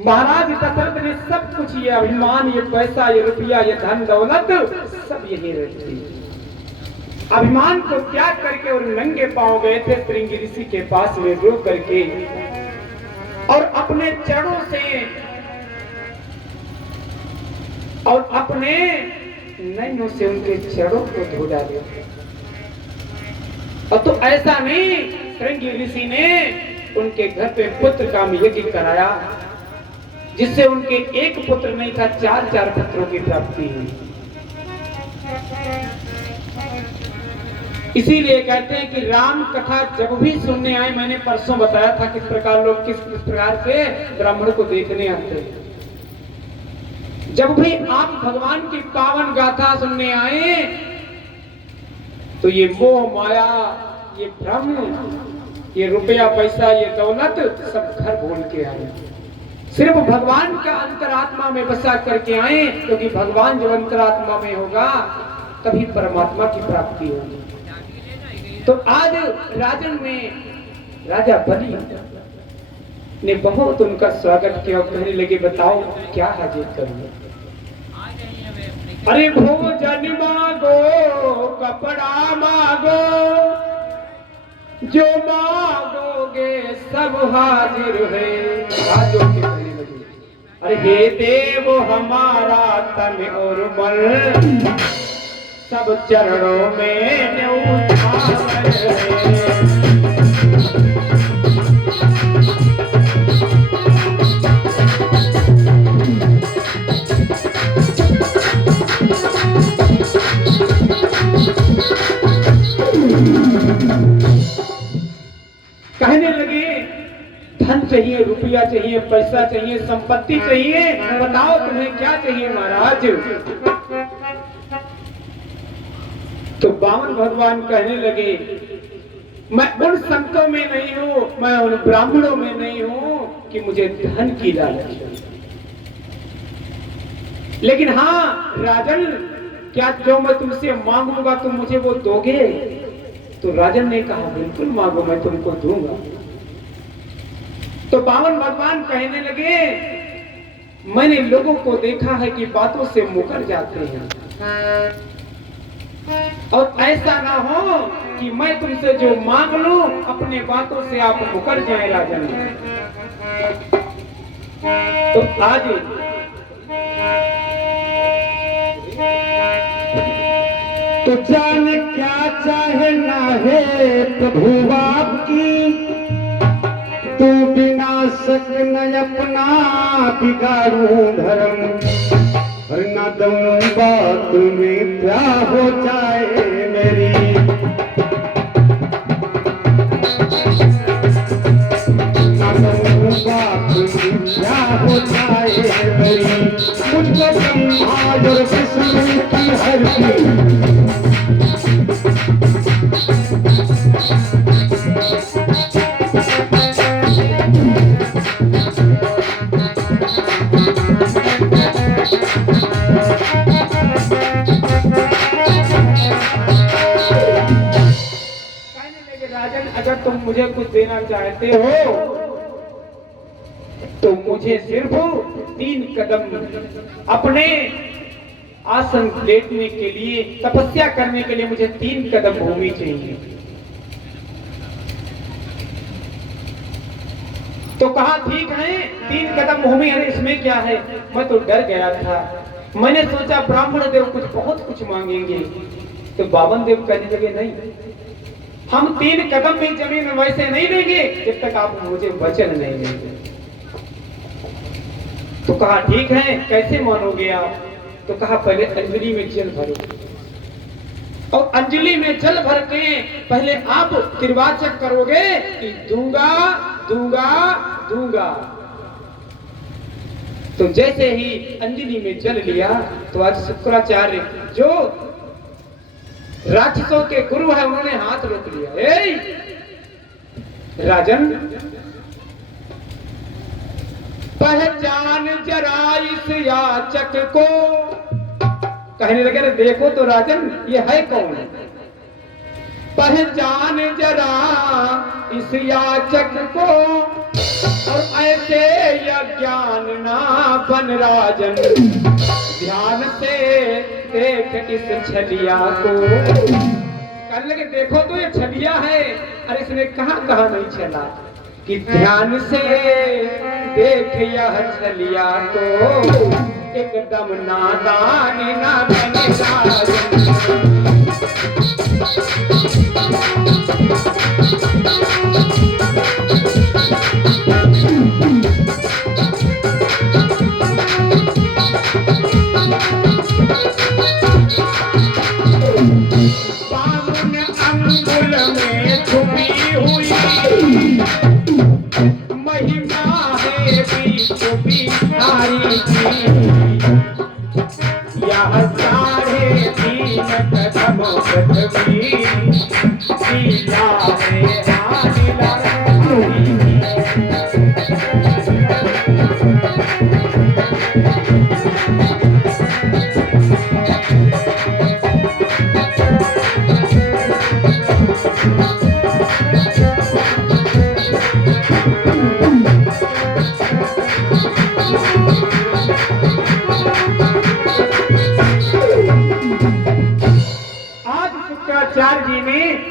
महाराज दशरथ ने सब कुछ, ये अभिमान, ये पैसा, ये रुपया, ये धन दौलत सब यही रहती। अभिमान को त्याग करके और नंगे पांव गए थे श्रृंगी ऋषि के पास में रो करके, और अपने चरणों से और अपने नैनों से उनके चरणों को धो डाले। और तो ऐसा नहीं, श्रृंगी ऋषि ने उनके घर पे पुत्र का यज्ञ कराया, जिससे उनके एक पुत्र नहीं था, 4 पुत्रों की प्राप्ति हुई। इसीलिए कहते हैं कि राम कथा जब भी सुनने आए, मैंने परसों बताया था किस प्रकार लोग किस प्रकार से ब्राह्मण को देखने आते हैं। जब भी आप भगवान की पावन गाथा सुनने आए तो ये मोह माया, ये भ्रम, ये रुपया पैसा, ये दौलत सब घर भूल के आए, सिर्फ भगवान का अंतरात्मा में बसा करके आए, क्योंकि भगवान जब अंतरात्मा में होगा तभी परमात्मा की प्राप्ति होगी। तो आज राजन में राजा बलि ने बहुत उनका स्वागत किया और कहने लगे, बताओ क्या हाजिर करूं? अरे भोजन मांगो, कपड़ा मांगो, जो मांगोगे सब हाजिर है। राजों के कहने लगे, अरे हे देव हमारा तन और मन सब चरणों में न्यौछावर है। कहने लगे, धन चाहिए, रुपया चाहिए, पैसा चाहिए, संपत्ति चाहिए, बताओ तुम्हें क्या चाहिए महाराज? तो बामन भगवान कहने लगे, मैं उन संतों में नहीं हूं, मैं उन ब्राह्मणों में नहीं हूं कि मुझे धन की लालच है। लेकिन हाँ राजन, क्या जो मैं तुमसे मांगूंगा तुम मुझे वो दोगे? तो राजन ने कहा, बिल्कुल मांगो, मैं तुमको दूंगा। तो बामन भगवान कहने लगे, मैंने लोगों को देखा है कि बातों से मुकर जाते हैं, और ऐसा ना हो कि मैं तुमसे जो मांग लूं अपने बातों से आप मुकर जाए राजन। तो आज तो जाने क्या चाहे ना है प्रभु आपकी, तू विनाशक न अपना बिगाड़ू धर्म, वरना दम बात में क्या हो जाए मेरी। बात में क्या हो जाए मेरी, मुझको समाज और विष्णु की हर अगर तुम मुझे कुछ देना चाहते हो तो मुझे सिर्फ 3 कदम अपने आसन लेटने के लिए, तपस्या करने के लिए मुझे 3 कदम भूमि चाहिए। तो कहा ठीक है 3 कदम भूमि, अरे इसमें क्या है? मैं तो डर गया था, मैंने सोचा ब्राह्मण देव कुछ बहुत कुछ मांगेंगे। तो बामन देव कहने लगे, नहीं, हम 3 कदम भी जमीन में वैसे नहीं देंगे जब तक आप मुझे वचन नहीं देंगे। तो कहा ठीक है, कैसे मानोगे आप? तो कहा पहले अंजलि में जल भरो, और अंजलि में जल भर के पहले आप त्रिवाचक करोगे कि दूंगा दूंगा दूंगा। तो जैसे ही अंजलि में जल लिया तो आज शुक्राचार्य जो राक्षसों के गुरु है उन्होंने हाथ रोक लिया। राजन, पहचान जरा इस याचक को। कहने लगे, देखो तो राजन ये है कौन? पहचान जरा इस याचक को, और ऐसे अज्ञान ना बन राजन, ध्यान से देख इस छलिया को। कहने लगे देखो तो ये छलिया है, अरे इसने कहाँ कहाँ नहीं चला, कि ध्यान से देख यह छलिया को, एकदम नादान ना बने राजन।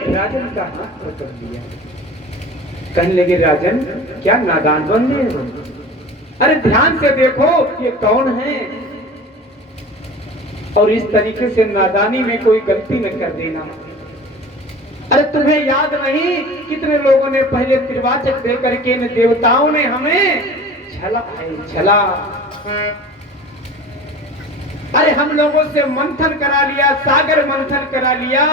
राजन का हाथ पकड़ लिया, कहने लगे राजन क्या नादान बन गए हो, अरे ध्यान से देखो ये कौन है, और इस तरीके से नादानी में कोई गलती न कर देना। अरे तुम्हें याद नहीं कितने लोगों ने पहले त्रिवाचक दे करके इन देवताओं ने हमें छला है छला, अरे हम लोगों से मंथन करा लिया, सागर मंथन करा लिया,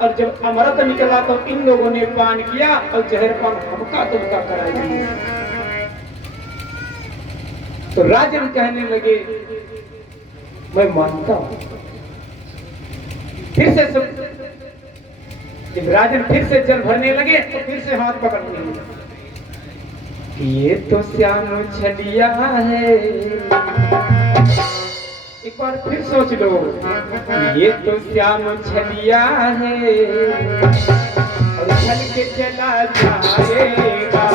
और जब अमृत निकला तो इन लोगों ने पान किया और जहर पान हमका तुमका करा दिया। तो राजन कहने लगे मैं मानता हूं। फिर से जब राजन फिर से जल भरने लगे तो फिर से हाथ पकड़ने लगे, ये तो श्याम छलिया है, एक बार फिर सोच लो, ये तो श्याम छलिया है और छल के चला जाएगा।